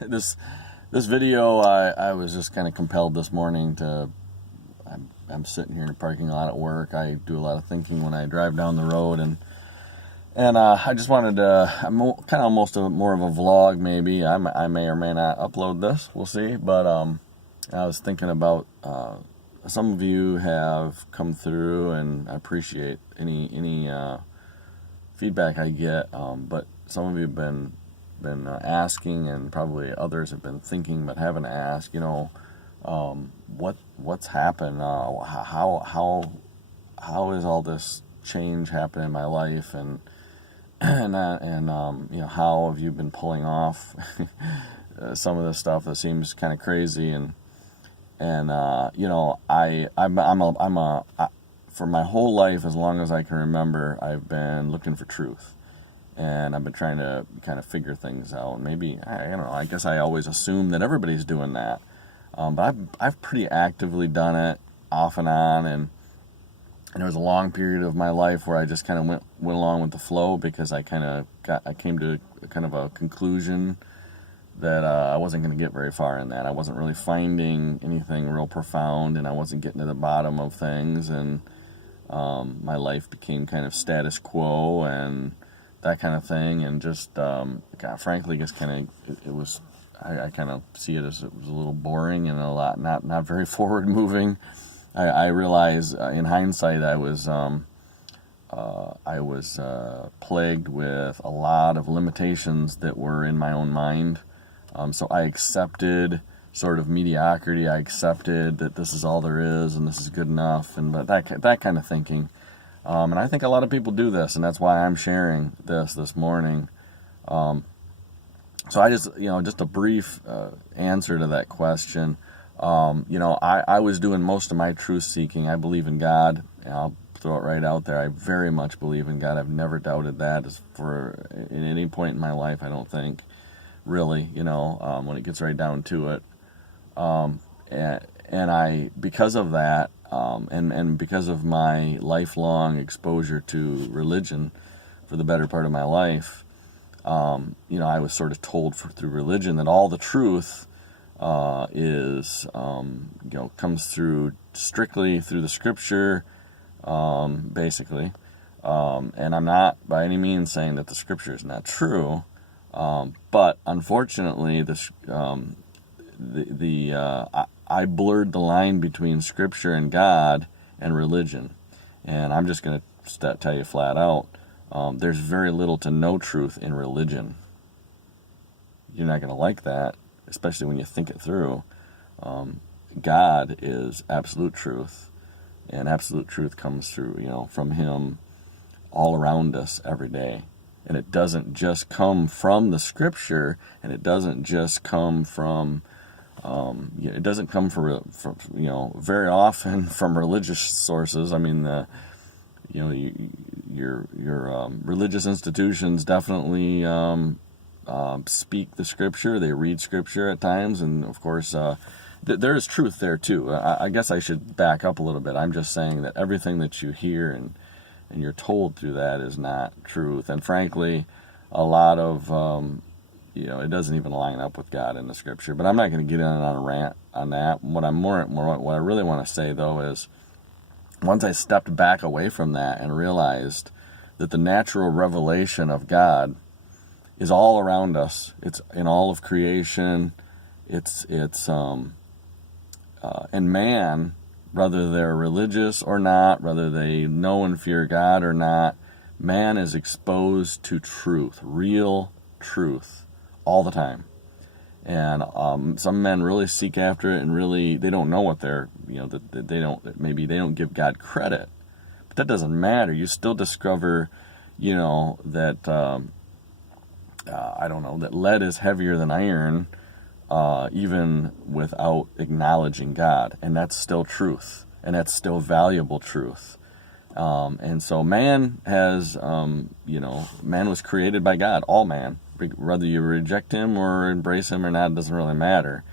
this this video, I was just kind of compelled this morning to. I'm sitting here in the parking lot at work. I do a lot of thinking when I drive down the road, and I just wanted to. I'm kind of almost more of a vlog, maybe. I may or may not upload this. We'll see. But I was thinking about some of you have come through, and I appreciate any feedback I get. But some of you have been asking, and probably others have been thinking but haven't asked. What's happened? How is all this change happening in my life, and how have you been pulling off some of this stuff that seems kind of crazy, and for my whole life, as long as I can remember, I've been looking for truth. And I've been trying to kind of figure things out. Maybe, I don't know, I guess I always assume that everybody's doing that. But I've pretty actively done it off and on. And there was a long period of my life where I just kind of went along with the flow, because I came to kind of a conclusion that I wasn't going to get very far in that. I wasn't really finding anything real profound, and I wasn't getting to the bottom of things. And my life became kind of status quo and that kind of thing, and just frankly, just kind of it was. I kind of see it as it was a little boring and a lot not very forward moving. I realize in hindsight I was plagued with a lot of limitations that were in my own mind. So I accepted sort of mediocrity. I accepted that this is all there is and this is good enough, and but that kind of thinking. And I think a lot of people do this, and that's why I'm sharing this morning. So I just a brief answer to that question. I was doing most of my truth seeking. I believe in God. I'll throw it right out there. I very much believe in God. I've never doubted that in any point in my life, I don't think, really, when it gets right down to it. And I, because of that, and because of my lifelong exposure to religion for the better part of my life, I was sort of told through religion that all the truth comes through strictly through the Scripture, basically. And I'm not by any means saying that the Scripture is not true, but unfortunately, I blurred the line between Scripture and God and religion. And I'm just going to tell you flat out, there's very little to no truth in religion. You're not going to like that, especially when you think it through. God is absolute truth, and absolute truth comes through, from Him all around us every day. And it doesn't just come from the Scripture, and it doesn't just come from it doesn't come from very often from religious sources. I mean, your religious institutions definitely speak the Scripture. They read Scripture at times, and of course, there is truth there too. I guess I should back up a little bit. I'm just saying that everything that you hear and you're told through that is not truth. And frankly, a lot of it doesn't even line up with God in the Scripture. But I'm not going to get in on a rant on that. What I really want to say though is, once I stepped back away from that and realized that the natural revelation of God is all around us. It's in all of creation. And man, whether they're religious or not, whether they know and fear God or not, man is exposed to truth, real truth, all the time. And some men really seek after it, and really they don't know what maybe they don't give God credit. But that doesn't matter. You still discover, that that lead is heavier than iron, even without acknowledging God, and that's still truth, and that's still valuable truth. And so man was created by God, all man. Whether you reject him or embrace him or not, it doesn't really matter.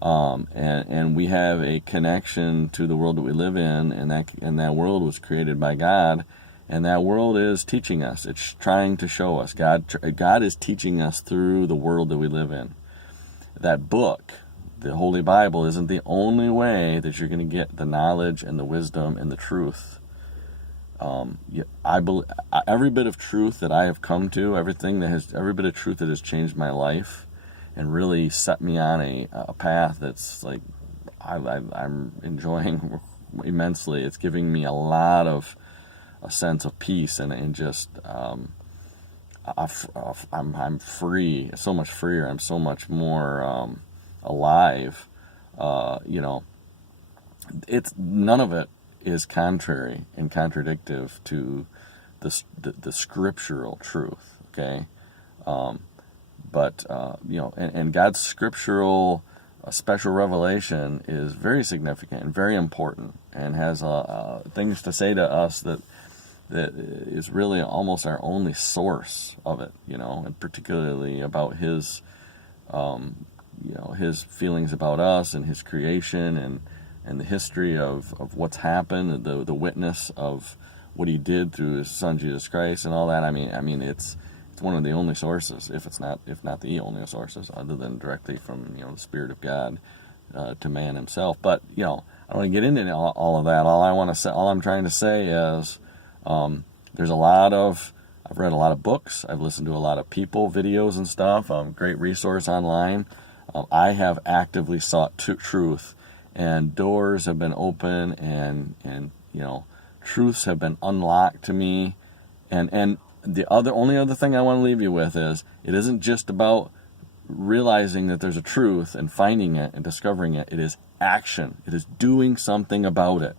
And we have a connection to the world that we live in, and that world was created by God, and that world is teaching us. It's trying to show us. God is teaching us through the world that we live in. that book, the Holy Bible, isn't the only way that you're going to get the knowledge and the wisdom and the truth. I believe every bit of truth that I have come to, every bit of truth that has changed my life and really set me on a path that's like I'm enjoying immensely. It's giving me a sense of peace and just I'm free, so much freer. I'm so much more alive. It's none of it is contrary and contradictive to the scriptural truth. Okay, but and God's scriptural special revelation is very significant and very important, and has things to say to us that is really almost our only source of it, and particularly about his feelings about us and his creation and the history of what's happened, the witness of what he did through his son Jesus Christ and all that. I mean it's one of the only sources, if not the only sources, other than directly from the Spirit of God to man himself. But I don't want to get into all of that. All I'm trying to say is there's I've read a lot of books. I've listened to a lot of videos and stuff. Great resource online. I have actively sought truth, and doors have been open, and truths have been unlocked to me. And the only other thing I want to leave you with is, it isn't just about realizing that there's a truth and finding it and discovering it. It is action. It is doing something about it.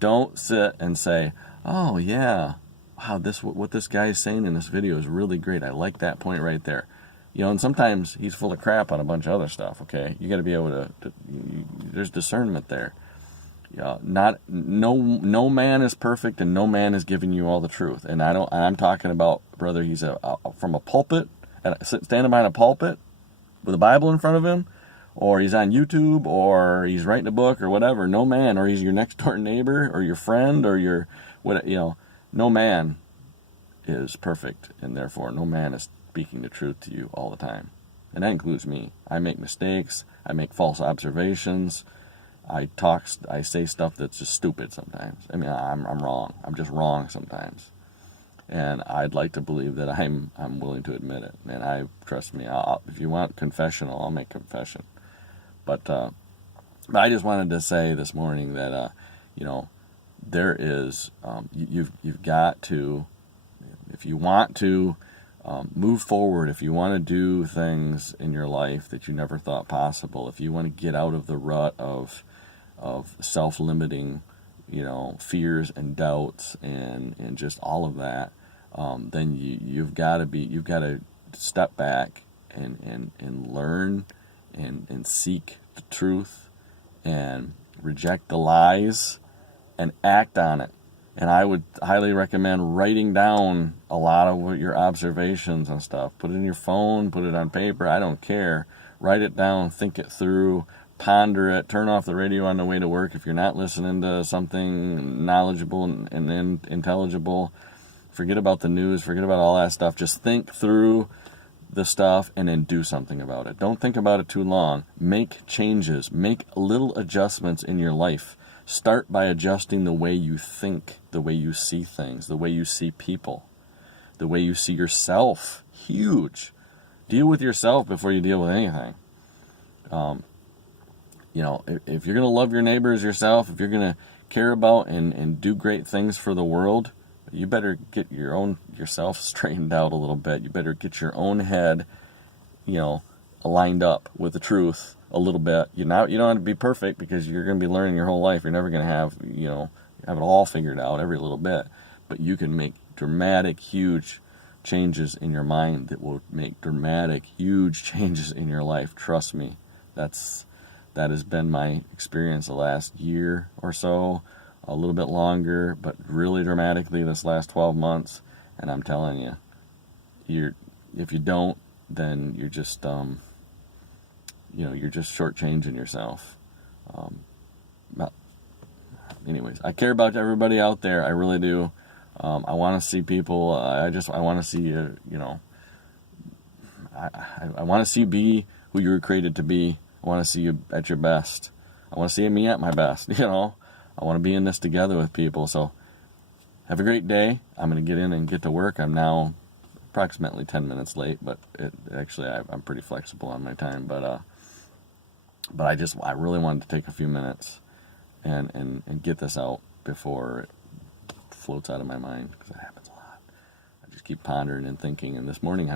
Don't sit and say, "Oh yeah, wow, what this guy is saying in this video is really great. I like that point right there." And sometimes he's full of crap on a bunch of other stuff. Okay, you got to be able to there's discernment there. No man is perfect, and no man is giving you all the truth. And I'm talking about whether he's from a pulpit, standing behind a pulpit with a Bible in front of him, or he's on YouTube, or he's writing a book, or whatever. No man, or he's your next door neighbor, or your friend, or your no man is perfect, and therefore no man is speaking the truth to you all the time. And that includes me. I make mistakes. I make false observations. I say stuff that's just stupid sometimes. I mean, I'm wrong. I'm just wrong sometimes. And I'd like to believe that I'm willing to admit it. And trust me, if you want confessional, I'll make confession. But I just wanted to say this morning that there is you've got to, if you want to move forward, if you want to do things in your life that you never thought possible, if you want to get out of the rut of self-limiting, fears and doubts and just all of that, then you've got to step back and learn and seek the truth and reject the lies and act on it. And I would highly recommend writing down a lot of your observations and stuff. Put it in your phone, put it on paper, I don't care. Write it down, think it through, ponder it, turn off the radio on the way to work if you're not listening to something knowledgeable and intelligible. Forget about the news, forget about all that stuff. Just think through the stuff and then do something about it. Don't think about it too long. Make changes, make little adjustments in your life. Start by adjusting the way you think, the way you see things, the way you see people, the way you see yourself. Huge. Deal with yourself before you deal with anything. If you're going to love your neighbor as yourself, if you're going to care about and do great things for the world, you better get yourself straightened out a little bit. You better get your own head, aligned up with the truth a little bit. You don't have to be perfect, because you're going to be learning your whole life. You're never going to have it all figured out every little bit. But you can make dramatic, huge changes in your mind that will make dramatic, huge changes in your life. Trust me. That has been my experience the last year or so, a little bit longer, but really dramatically this last 12 months. And I'm telling you, if you don't, then you're just you're just shortchanging yourself. Anyways, I care about everybody out there. I really do. I want to see people. I want to see I want to see be who you were created to be. I want to see you at your best. I want to see me at my best, you know. I want to be in this together with people. So have a great day. I'm going to get in and get to work. I'm now approximately 10 minutes late, but I'm pretty flexible on my time. But I really wanted to take a few minutes and get this out before it floats out of my mind, because that happens a lot. I just keep pondering and thinking, and this morning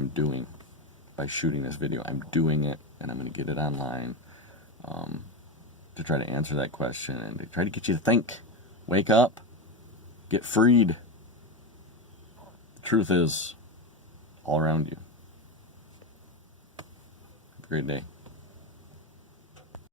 by shooting this video, I'm doing it, and I'm going to get it online to try to answer that question and to try to get you to think. Wake up. Get freed. The truth is all around you. Have a great day.